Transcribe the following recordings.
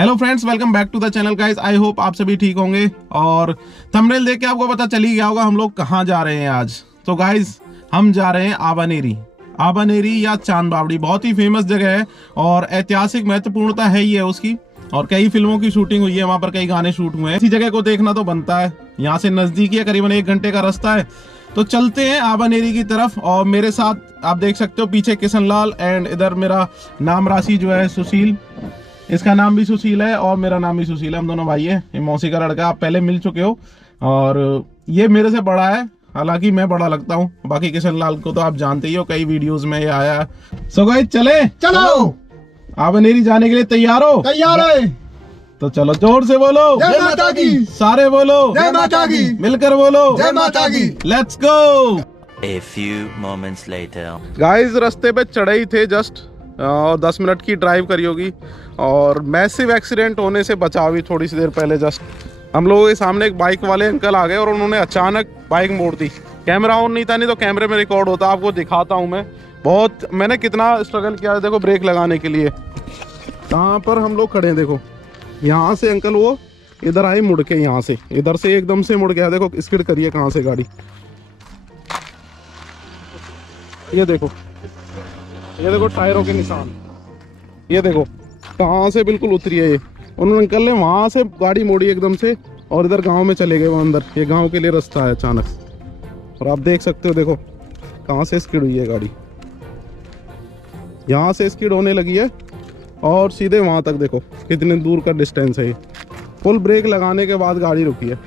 Hello friends, welcome back to the channel guys. I hope आप सभी ठीक होंगे और थंबनेल देख के आपको पता चल ही गया होगा हम लोग कहाँ जा रहे हैं आज। तो गाइस हम जा रहे हैं आबानेरी या चांद बावड़ी। बहुत ही फेमस जगह है और ऐतिहासिक महत्वपूर्णता है ही है उसकी, और कई फिल्मों की शूटिंग हुई है वहां पर, कई गाने शूट हुए हैं। इसी जगह को देखना तो बनता है। यहाँ से नजदीक है, करीबन 1 घंटे का रास्ता है। तो चलते हैं आबानेरी की तरफ। और मेरे साथ आप देख सकते हो पीछे किशन लाल एंड इधर मेरा नाम राशि जो है सुशील। इसका नाम भी सुशील है और मेरा नाम भी सुशील है। हम दोनों भाई हैं। ये मौसी का लड़का, आप पहले मिल चुके हो और ये मेरे से बड़ा है, हालांकि मैं बड़ा लगता हूँ। बाकी किशन लाल को तो आप जानते ही हो, कई वीडियोस में ये आया है। सो गाइस चलो आबानेरी जाने के लिए तैयार हो? तैयार है। तो चलो जोर से बोलो जय माता की, सारे बोलो जय माता की, मिलकर बोलो जय माता की। Let's go. A few moments later. Guys रास्ते पे चढ़े ही थे जस्ट, और 10 मिनट की ड्राइव करी होगी और मैसिव एक्सीडेंट होने से बचा हुई थोड़ी सी देर पहले। जस्ट हम लोगों के सामने एक बाइक वाले अंकल आ गए और उन्होंने अचानक बाइक मोड़ दी। कैमरा ऑन नहीं था, नहीं तो कैमरे में रिकॉर्ड होता। आपको दिखाता हूँ मैंने कितना स्ट्रगल किया है देखो ब्रेक लगाने के लिए। कहाँ पर हम लोग खड़े हैं देखो, यहाँ से अंकल वो इधर आए मुड़ के, यहाँ से इधर से एकदम से मुड़ गया। देखो स्किड करिए कहाँ से गाड़ी, ये देखो टायरों के निशान, ये देखो कहाँ से बिल्कुल उतरी है ये। उन्होंने अंकल ने वहां से गाड़ी मोड़ी एकदम से और इधर गांव में चले गए वो अंदर। ये गांव के लिए रास्ता है अचानक, और आप देख सकते हो देखो कहाँ से स्किड हुई है गाड़ी। यहाँ से स्किड होने लगी है और सीधे वहां तक देखो कितने दूर का डिस्टेंस है ये। फुल ब्रेक लगाने के बाद गाड़ी रुकी है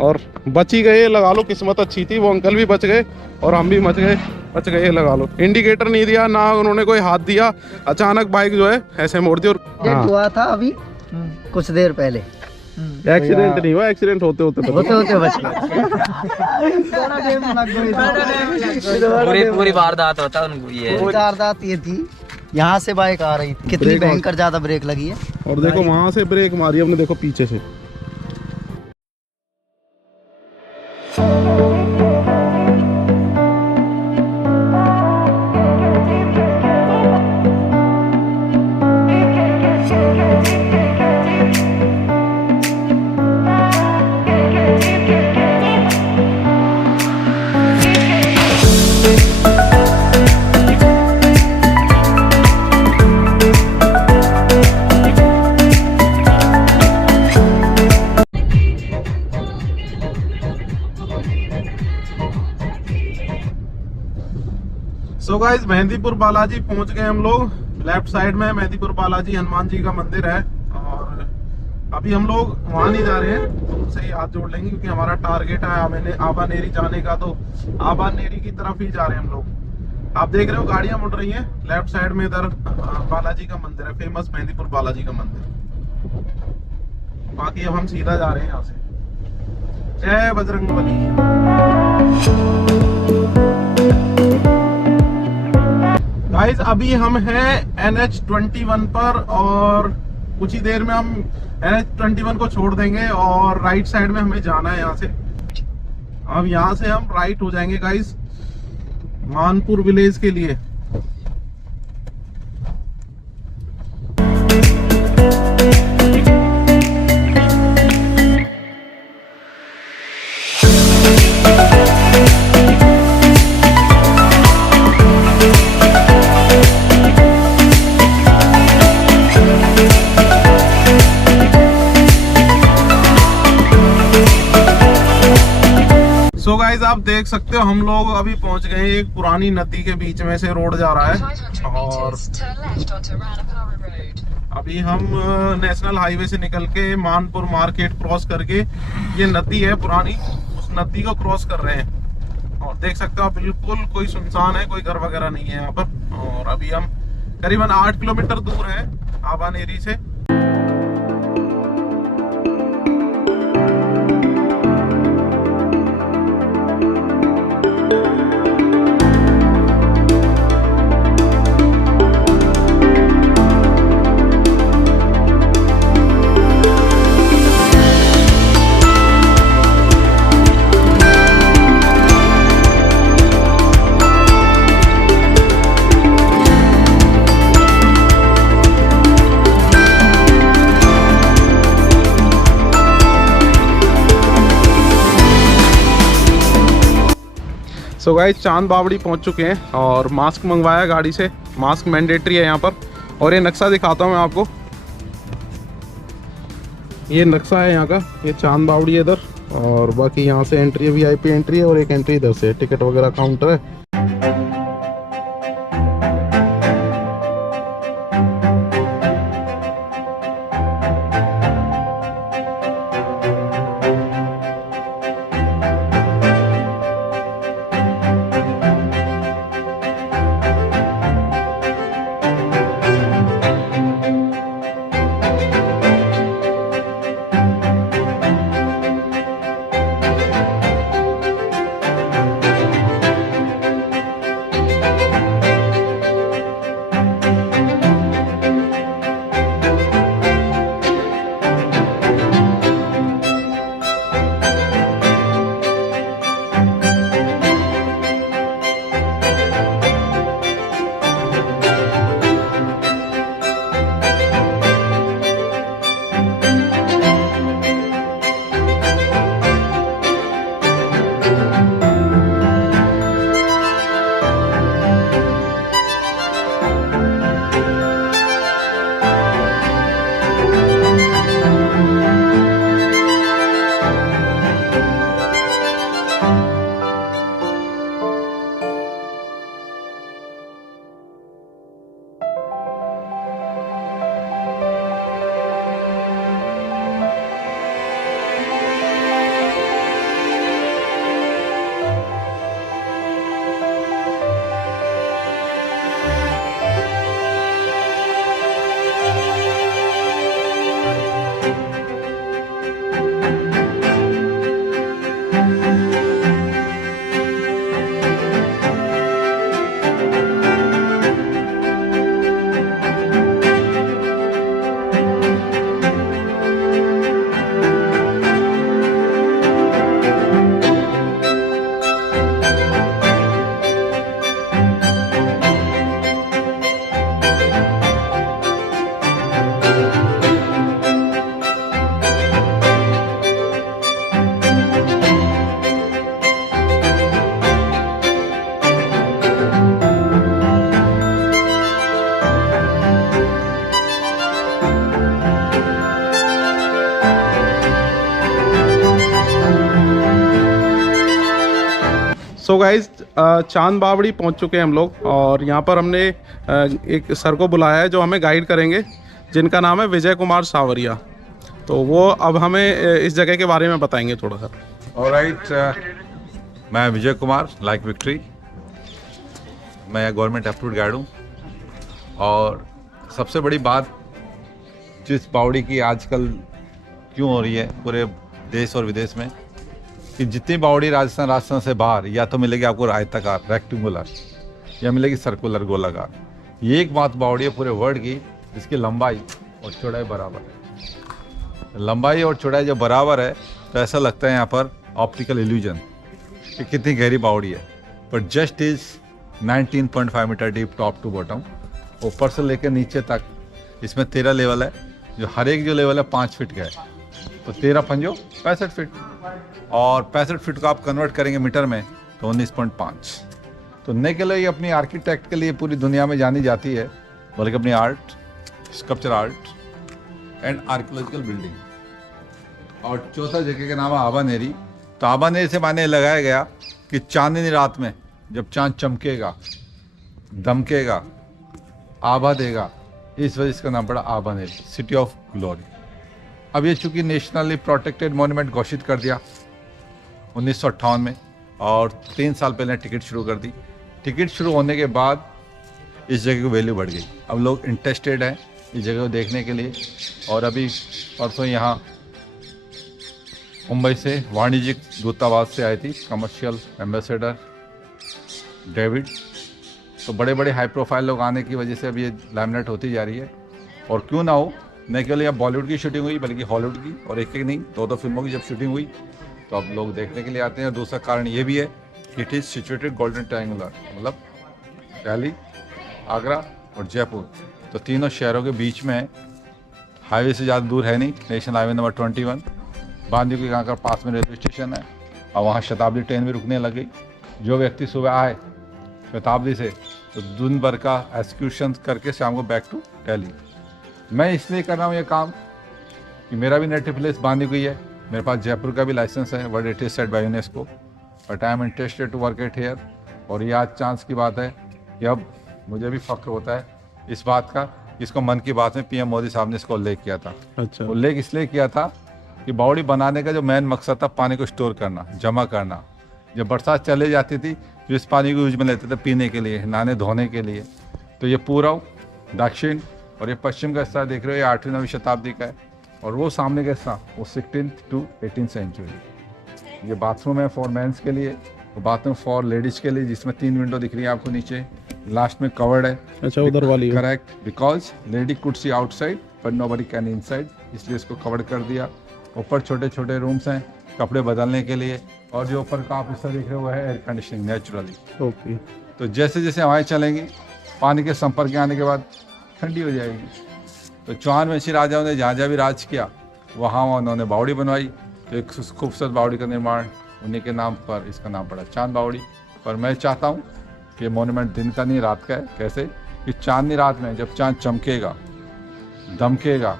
और बच ही गए, लगा लो किस्मत अच्छी थी। वो अंकल भी बच गए और हम भी बच गए, लगा लो। इंडिकेटर नहीं दिया ना उन्होंने कोई हाथ दिया, अचानक बाइक जो है ऐसे मोड़ दी। और हुआ था अभी कुछ देर पहले। एक्सीडेंट नहीं हुआ, एक्सीडेंट होते होते बच गए। पूरी वारदात होता उनको। ये वारदात ये थी, यहाँ से बाइक आ रही थी, कितनी भयंकर ज्यादा ब्रेक लगी है। और देखो वहां से ब्रेक मारी हमने, देखो पीछे से। सो गाइस मेहंदीपुर बालाजी पहुंच गए हम लोग। लेफ्ट साइड में मेहंदीपुर बालाजी हनुमान जी का मंदिर है और अभी हम लोग वहां नहीं जा रहे हैं, तो उनसे ही हाथ जोड़ लेंगे क्योंकि हमारा टारगेट है आबानेरी जाने का। तो आबानेरी की तरफ ही जा रहे हैं हम लोग। आप देख रहे हो गाड़ियां मुड़ रही हैं लेफ्ट साइड में, इधर बालाजी का मंदिर है, फेमस मेहंदीपुर बालाजी का मंदिर। बाकी अब हम सीधा जा रहे हैं यहाँ से। जय बजरंगबली। गाइस अभी हम हैं NH21 पर और कुछ ही देर में हम NH21 को छोड़ देंगे और राइट साइड में हमें जाना है यहाँ से। अब यहाँ से हम राइट हो जाएंगे गाइस मानपुर विलेज के लिए। सो गाइस आप देख सकते हो हम लोग अभी पहुंच गए एक पुरानी नदी के बीच में से रोड जा रहा है और अभी हम नेशनल हाईवे से निकल के मानपुर मार्केट क्रॉस करके ये नदी है पुरानी, उस नदी को क्रॉस कर रहे हैं। और देख सकते हो आप बिल्कुल कोई सुनसान है, कोई घर वगैरह नहीं है यहाँ पर। और अभी हम करीबन 8 किलोमीटर दूर है आबानेरी से। सो गाइस चांद बावड़ी पहुंच चुके हैं और मास्क मंगवाया गाड़ी से। मास्क मैंडेटरी है यहाँ पर। और ये नक्शा दिखाता हूँ मैं आपको, ये नक्शा है यहाँ का, ये चांद बावड़ी है इधर, और बाकी यहाँ से एंट्री है, VIP एंट्री है, और एक एंट्री इधर से टिकट वगैरह काउंटर है। सो गाइज चांद बावड़ी पहुंच चुके हैं हम लोग, और यहाँ पर हमने एक सर को बुलाया है जो हमें गाइड करेंगे, जिनका नाम है विजय कुमार सावरिया। तो वो अब हमें इस जगह के बारे में बताएंगे थोड़ा सा। ऑलराइट, मैं विजय कुमार, लाइक विक्ट्री। मैं गवर्नमेंट अप्रूव्ड गाइड हूँ। और सबसे बड़ी बात जिस बावड़ी की आजकल क्यों हो रही है पूरे देश और विदेश में, कि जितनी बावड़ी राजस्थान से बाहर या तो मिलेगी आपको आयताकार रेक्टेंगुलर, या मिलेगी सर्कुलर गोलाकार। ये एक बात बावड़ी है पूरे वर्ल्ड की जिसकी लंबाई और चौड़ाई बराबर है। लंबाई और चौड़ाई जब बराबर है तो ऐसा लगता है यहाँ पर ऑप्टिकल इल्यूजन कि कितनी गहरी बावड़ी है। पर just is 19.5 metre deep top to bottom, ऊपर से लेकर नीचे तक इसमें 13 लेवल है, जो हर एक जो लेवल है 5 फीट का है। तो 13 पंजो 65 फीट, और 65 फीट को आप कन्वर्ट करेंगे मीटर में तो 19.5। तो न केवल ये अपनी आर्किटेक्ट के लिए पूरी दुनिया में जानी जाती है, बल्कि अपनी art, sculpture art and archaeological building. और चौथा जगह का नाम है आबानेरी। तो आबानेरी से माने लगाया गया कि चांदनी रात में जब चांद चमकेगा, दमकेगा, आभा देगा, इस वजह से इसका नाम पड़ा आबानेरी, सिटी ऑफ ग्लोरी। अब ये चूँकि नेशनली प्रोटेक्टेड मॉन्यूमेंट घोषित कर दिया 1958 में, और 3 साल पहले टिकट शुरू कर दी। टिकट शुरू होने के बाद इस जगह की वैल्यू बढ़ गई। अब लोग इंटरेस्टेड हैं इस जगह को देखने के लिए। और अभी परसों यहाँ मुंबई से वाणिज्यिक दूतावास से आई थी कमर्शियल एम्बेसडर डेविड। तो बड़े बड़े हाई प्रोफाइल लोग आने की वजह से अब ये लैमिनेट होती जा रही है। और क्यों ना हो, न केवल यहाँ बॉलीवुड की शूटिंग हुई बल्कि हॉलीवुड की, और एक नहीं 2 फिल्मों की जब शूटिंग हुई तो अब लोग देखने के लिए आते हैं। और दूसरा कारण ये भी है कि it is situated golden triangular, मतलब दिल्ली, आगरा और जयपुर, तो तीनों शहरों के बीच में है। हाईवे से ज़्यादा दूर है नहीं, नेशनल हाईवे नंबर 21। बांदी के यहाँ का पास में रेलवे स्टेशन है, और वहाँ शताब्दी ट्रेन भी रुकने लग गई। जो व्यक्ति सुबह आए शताब्दी से तो दिन भर का एक्सक्यूशन करके शाम को बैक टू दिल्ली। मैं इसलिए कर रहा हूँ ये काम कि मेरा भी नेटिव प्लेस बांधी हुई है, मेरे पास जयपुर का भी लाइसेंस है, world heritage site by UNESCO, but I am interested to work it here. और ये आज चांस की बात है कि अब मुझे भी फख्र होता है इस बात का, इसको मन की बात में पीएम मोदी साहब ने इसको उल्लेख किया था। अच्छा। उल्लेख इसलिए किया था कि बावड़ी बनाने का जो मेन मकसद था पानी को स्टोर करना, जमा करना। जब बरसात चले जाती थी तो इस पानी को यूज में लेते थे पीने के लिए, नहाने धोने के लिए। तो ये पूर्व, दक्षिण और ये पश्चिम का हिस्सा देख रहे हो, ये 8वीं 9वीं शताब्दी का है। और वो सामने का हिस्सा वो 16th to 18th सेंचुरी। ये बाथरूम है फॉर मेंस के लिए, वो बाथरूम फॉर लेडीज के लिए, जिसमें 3 विंडो दिख रही है आपको नीचे, लास्ट में कवर्ड है। अच्छा, उधर वाली है। Correct, because lady could see outside but nobody can inside, इसलिए इसको कवर कर दिया। ऊपर छोटे छोटे रूम्स हैं कपड़े बदलने के लिए, और जो ऊपर का आप हिस्सा देख रहे हो है एयर कंडीशनिंग नेचुरली। ओके। तो जैसे जैसे हवाएं चलेंगी पानी के संपर्क में आने के बाद ठंडी हो जाएगी। तो चौहान वंशी राजाओं ने जहाँ जहाँ भी राज किया वहाँ उन्होंने बावड़ी बनवाई। तो एक खूबसूरत बावड़ी का निर्माण उन्हीं के नाम पर, इसका नाम पड़ा चांद बावड़ी। पर मैं चाहता हूँ कि मोन्यूमेंट दिन का नहीं रात का है। कैसे कि चांदनी रात में जब चांद चमकेगा, दमकेगा,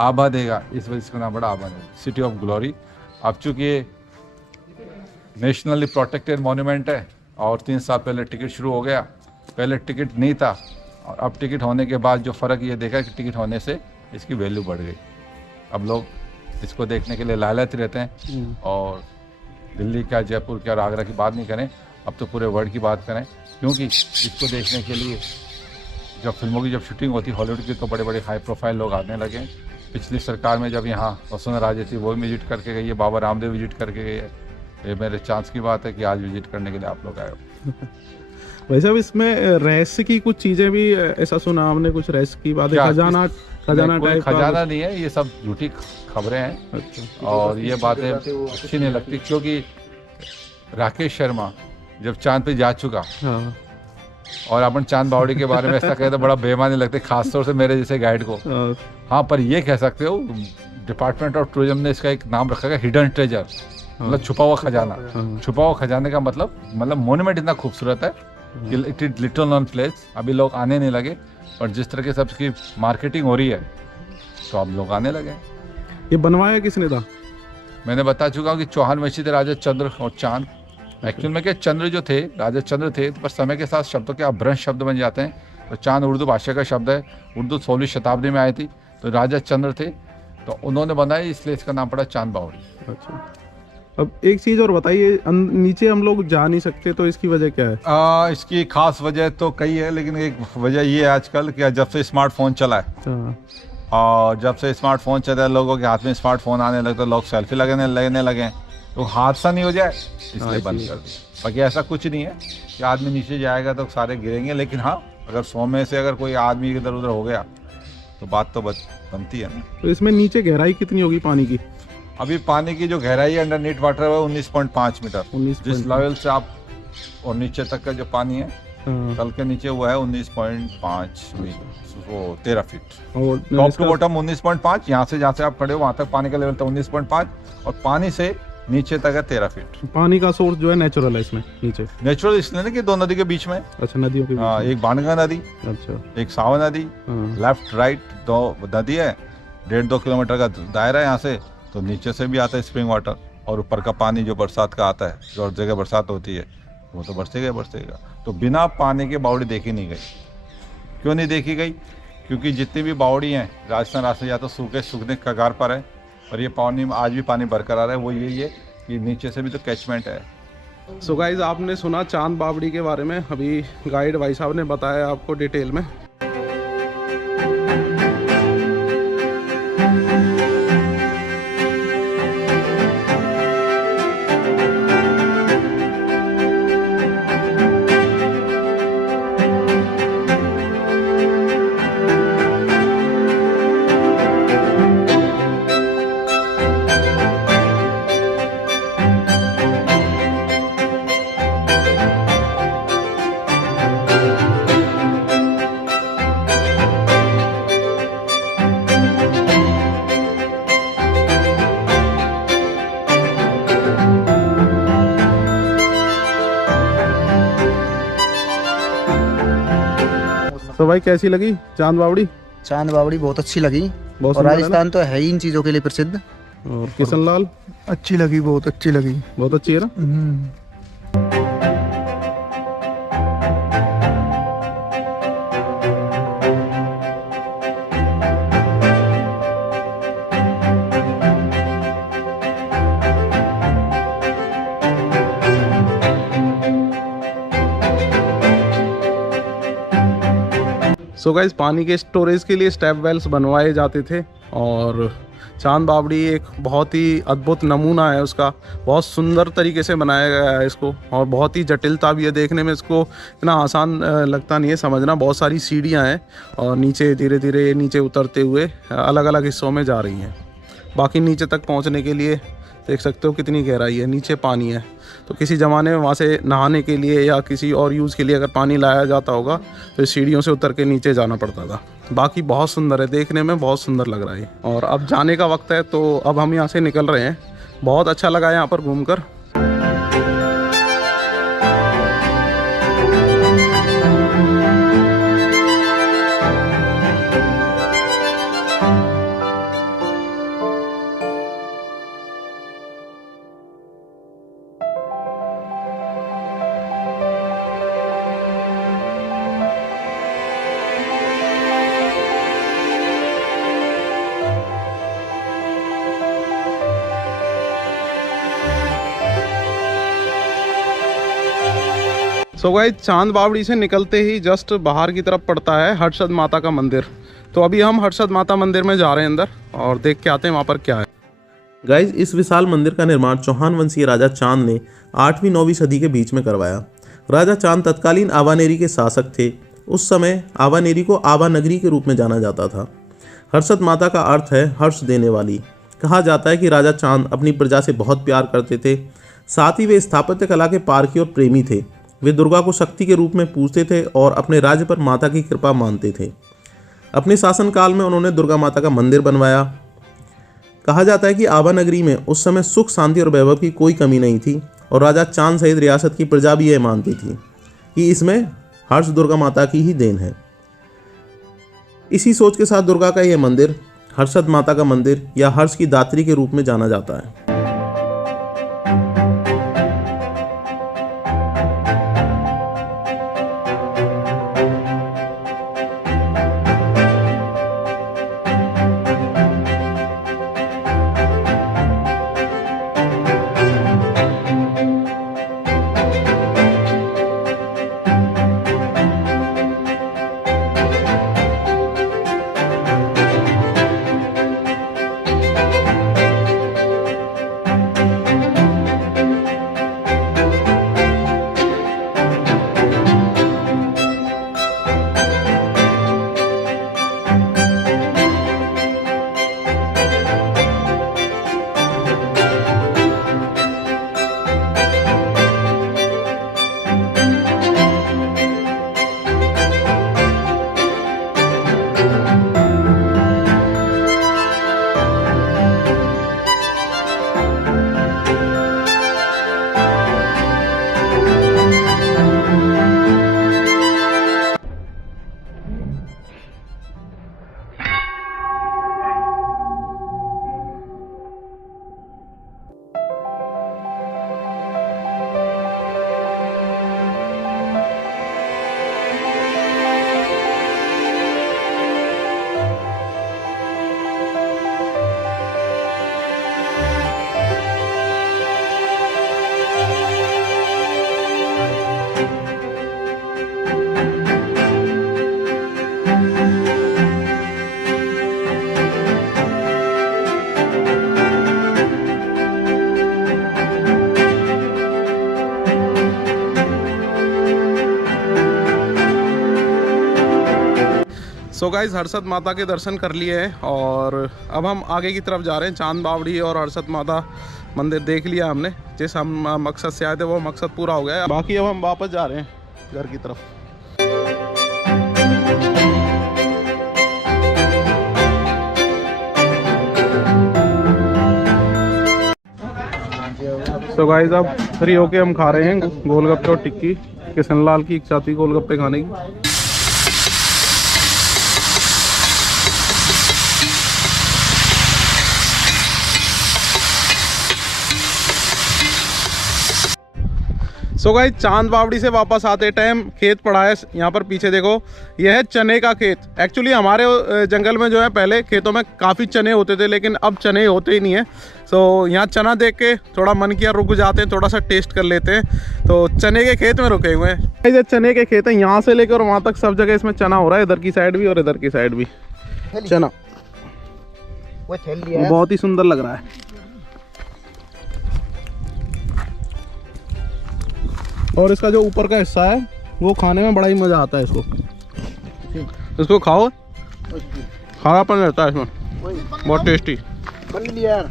आभा देगा, इस वजह से इसका नाम पड़ा आभा है, सिटी ऑफ ग्लोरी। अब चूँकि ये नेशनली प्रोटेक्टेड मोन्यूमेंट है और 3 साल पहले टिकट शुरू हो गया, पहले टिकट नहीं था और अब टिकट होने के बाद जो फ़र्क ये देखा कि टिकट होने से इसकी वैल्यू बढ़ गई। अब लोग इसको देखने के लिए लालच रहते हैं। और दिल्ली क्या, जयपुर क्या और आगरा की बात नहीं करें, अब तो पूरे वर्ल्ड की बात करें, क्योंकि इसको देखने के लिए जब फिल्मों की जब शूटिंग होती हॉलीवुड की तो बड़े बड़े हाई प्रोफाइल लोग आने लगे। पिछली सरकार में जब यहाँ वसुंधरा राजे थी वो भी विजिट करके गई है, बाबा रामदेव विजिट करके गई है। ये मेरे चांस की बात है कि आज विजिट करने के लिए आप लोग आए हो। वैसे अब इसमें रहस्य की कुछ चीजें भी, ऐसा सुना हमने, कुछ रहस्य की बातें, क्या? खजाना कोई टाइप का? खजाना नहीं है, ये सब झूठी खबरें हैं। अच्छा। और ये बातें अच्छी नहीं लगती, क्योंकि राकेश शर्मा जब चांद पे जा चुका हाँ। और अपन चांद बावड़ी के बारे में ऐसा कहे तो बड़ा बेईमानी लगती है, खासतौर से मेरे जैसे गाइड को। हाँ। हाँ, पर ये कह सकते हो डिपार्टमेंट ऑफ टूरिज्म ने इसका एक नाम रखा है हिडन ट्रेजर, मतलब छुपा हुआ खजाना। हाँ। छुपा हुआ खजाने का मतलब मोन्यूमेंट इतना खूबसूरत है कि it is little non place. अभी लोग आने नहीं लगे, और जिस तरह के सबकी मार्केटिंग हो रही है तो अब लोग आने लगे। ये बनवाया किसने था? मैंने बता चुका हूँ कि चौहान वंशी थे, राजा चंद्र और चांद। एक्चुअल में क्या, चंद्र जो थे, राजा चंद्र थे, पर समय के साथ शब्दों के अपभ्रंश शब्द बन जाते हैं। तो चांद उर्दू भाषा का शब्द है, उर्दू 16वीं शताब्दी में आई थी, तो राजा चंद्र थे तो उन्होंने बनाई, इसलिए इसका नाम पड़ा चांद बावड़ी। अच्छा। अब एक चीज और बताइए, नीचे हम लोग जा नहीं सकते, तो इसकी वजह क्या है? इसकी खास वजह तो कई है, लेकिन एक वजह ये है आजकल कि जब से स्मार्टफोन चला है, हाँ। और जब से स्मार्टफोन चला है लोगों के हाथ में स्मार्टफोन आने लगे तो लोग सेल्फी लगने लगे, तो हादसा नहीं हो जाए इसलिए बंद कर दिया। बाकी ऐसा कुछ नहीं है कि आदमी नीचे जाएगा तो सारे गिरेंगे, लेकिन हाँ, अगर 100 में से अगर कोई आदमी इधर उधर हो गया तो बात तो बनती है ना। तो इसमें नीचे गहराई कितनी होगी पानी की? अभी पानी की जो गहराई है अंडर नीट वाटर है 19.5 मीटर। 19.5 जिस लेवल से आप और नीचे तक का जो पानी है, हाँ। तल के नीचे वो है 19.5, वो 13 फीट। और टॉप टू बॉटम 19.5, यहाँ से जहाँ से आप खड़े हो वहाँ तक पानी का लेवल था 19.5, और पानी से नीचे तक है 13 फीट। पानी का सोर्स जो है नेचुरल है इसमें नीचे? नेचुरल इसलिए ना कि 2 नदी के बीच में। अच्छा, नदियों के बीच में। एक बाणगंगा नदी, अच्छा। एक सावन नदी, हाँ। लेफ्ट राइट 2 नदी है, 1.5-2 किलोमीटर का दायरा है यहाँ से। तो नीचे से भी आता है स्प्रिंग वाटर, और ऊपर का पानी जो बरसात का आता है, जो हर जगह बरसात होती है, वो तो बरसेगा। तो बिना पानी के बावड़ी देखी नहीं गई। क्यों नहीं देखी गई? क्योंकि जितनी भी बावड़ी हैं राजस्थान रास्ते या तो सूखने के कगार पर है, और ये पानी आज भी पानी बरकरार है। वो यही है कि नीचे से भी तो कैचमेंट है। सो गाइज, आपने सुना चांद बावड़ी के बारे में, अभी गाइड भाई साहब ने बताया आपको डिटेल में। तो भाई कैसी लगी चांद बावड़ी? चांद बावड़ी बहुत अच्छी लगी। बहुत और सुंदर है राजस्थान तो है ही इन चीज़ों के लिए प्रसिद्ध। और किशन लाल? अच्छी लगी, बहुत अच्छी लगी। बहुत अच्छी है ना। सो गाइस, पानी के स्टोरेज के लिए स्टेप वेल्स बनवाए जाते थे और चांद बावड़ी एक बहुत ही अद्भुत नमूना है उसका। बहुत सुंदर तरीके से बनाया गया है इसको और बहुत ही जटिलता भी है देखने में। इसको इतना आसान लगता नहीं है समझना। बहुत सारी सीढ़ियाँ हैं और नीचे धीरे धीरे नीचे उतरते हुए अलग अलग हिस्सों में जा रही हैं। बाकी नीचे तक पहुँचने के लिए देख सकते हो कितनी गहराई है, नीचे पानी है। तो किसी ज़माने में वहाँ से नहाने के लिए या किसी और यूज़ के लिए अगर पानी लाया जाता होगा तो सीढ़ियों से उतर के नीचे जाना पड़ता था। बाकी बहुत सुंदर है, देखने में बहुत सुंदर लग रहा है। और अब जाने का वक्त है तो अब हम यहाँ से निकल रहे हैं। बहुत अच्छा लगा यहाँ पर घूमकर। तो गाइस, चांद बावड़ी से निकलते ही जस्ट बाहर की तरफ पड़ता है हर्षद माता का मंदिर। तो अभी हम हर्षद माता मंदिर में जा रहे हैं अंदर और देख के आते हैं वहाँ पर क्या है। गाइज, इस विशाल मंदिर का निर्माण चौहान वंशीय राजा चांद ने 8वीं-9वीं सदी के बीच में करवाया। राजा चांद तत्कालीन आवानेरी के शासक थे। उस समय आवानेरी को आवा नगरी के रूप में जाना जाता था। हर्षद माता का अर्थ है हर्ष देने वाली। कहा जाता है कि राजा चांद अपनी प्रजा से बहुत प्यार करते थे। साथ ही वे स्थापत्य कला के पारखी और प्रेमी थे। वे दुर्गा को शक्ति के रूप में पूजते थे और अपने राज्य पर माता की कृपा मानते थे। अपने शासनकाल में उन्होंने दुर्गा माता का मंदिर बनवाया। कहा जाता है कि आवा नगरी में उस समय सुख, शांति और वैभव की कोई कमी नहीं थी और राजा चांद सहित रियासत की प्रजा भी यह मानती थी कि इसमें हर्ष दुर्गा माता की ही देन है। इसी सोच के साथ दुर्गा का यह मंदिर हर्षद माता का मंदिर या हर्ष की दात्री के रूप में जाना जाता है। सो गाइस, हर्षद माता के दर्शन कर लिए हैं और अब हम आगे की तरफ जा रहे हैं। चांद बावड़ी और हर्षद माता मंदिर देख लिया हमने। जिस हम मकसद से आए थे वो मकसद पूरा हो गया है। बाकी अब हम वापस जा रहे हैं घर की तरफ। सो गाइस, अब फ्री होके हम खा रहे हैं गोलगप्पे और टिक्की। किशन लाल की इच्छा थी गोलगप्पे खाने की। सो गाइस चांद बावड़ी से वापस आते टाइम खेत पड़ा है यहाँ पर पीछे देखो, यह है चने का खेत। एक्चुअली हमारे जंगल में जो है पहले खेतों में काफ़ी चने होते थे, लेकिन अब चने होते ही नहीं है। सो यहाँ चना देख के थोड़ा मन किया रुक जाते हैं, थोड़ा सा टेस्ट कर लेते हैं। तो चने के खेत में रुके हुए हैं। ये चने के खेत हैं, यहाँ से लेकर वहाँ तक सब जगह इसमें चना हो रहा है, इधर की साइड भी और इधर की साइड भी चना। वो थैली है, बहुत ही सुंदर लग रहा है। और इसका जो ऊपर का हिस्सा है वो खाने में बड़ा ही मज़ा आता है। इसको खाओ, खारापन रहता है इसमें, बहुत टेस्टी। बन लिया यार।